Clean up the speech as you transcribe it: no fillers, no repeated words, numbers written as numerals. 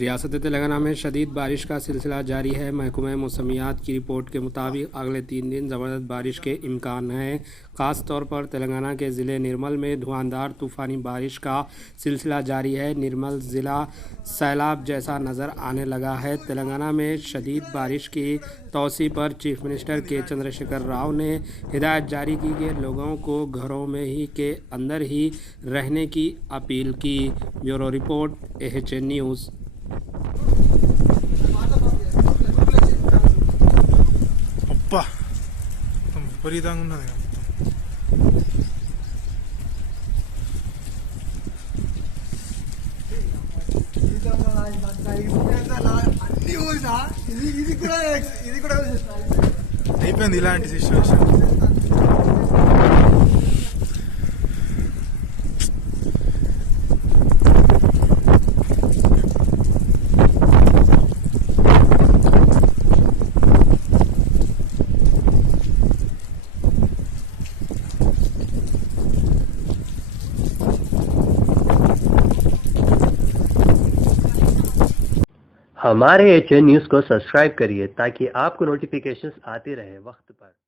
रियासत तेलंगाना में शदीद बारिश का सिलसिला जारी है। महकमा मौसमियात की रिपोर्ट के मुताबिक अगले 3 दिन ज़बरदस्त बारिश के इम्कान हैं। ख़ास तौर पर तेलंगाना के ज़िले निर्मल में धुआंधार तूफ़ानी बारिश का सिलसिला जारी है। निर्मल ज़िला सैलाब जैसा नज़र आने लगा है। तेलंगाना में शदीद बारिश की तौसी पर चीफ मिनिस्टर के चंद्रशेखर राव ने हिदायत जारी की कि लोगों को घरों में ही के अंदर ही रहने की अपील की। Bureau report, AHN news. అబ్బా మొత్తం విపరీతంగా ఉన్నది అయిపోయింది ఇలాంటి సిచ్యువేషన్. हमारे HN न्यूज़ को सब्सक्राइब करिए ताकि आपको नोटिफिकेशंस आते रहे वक्त पर।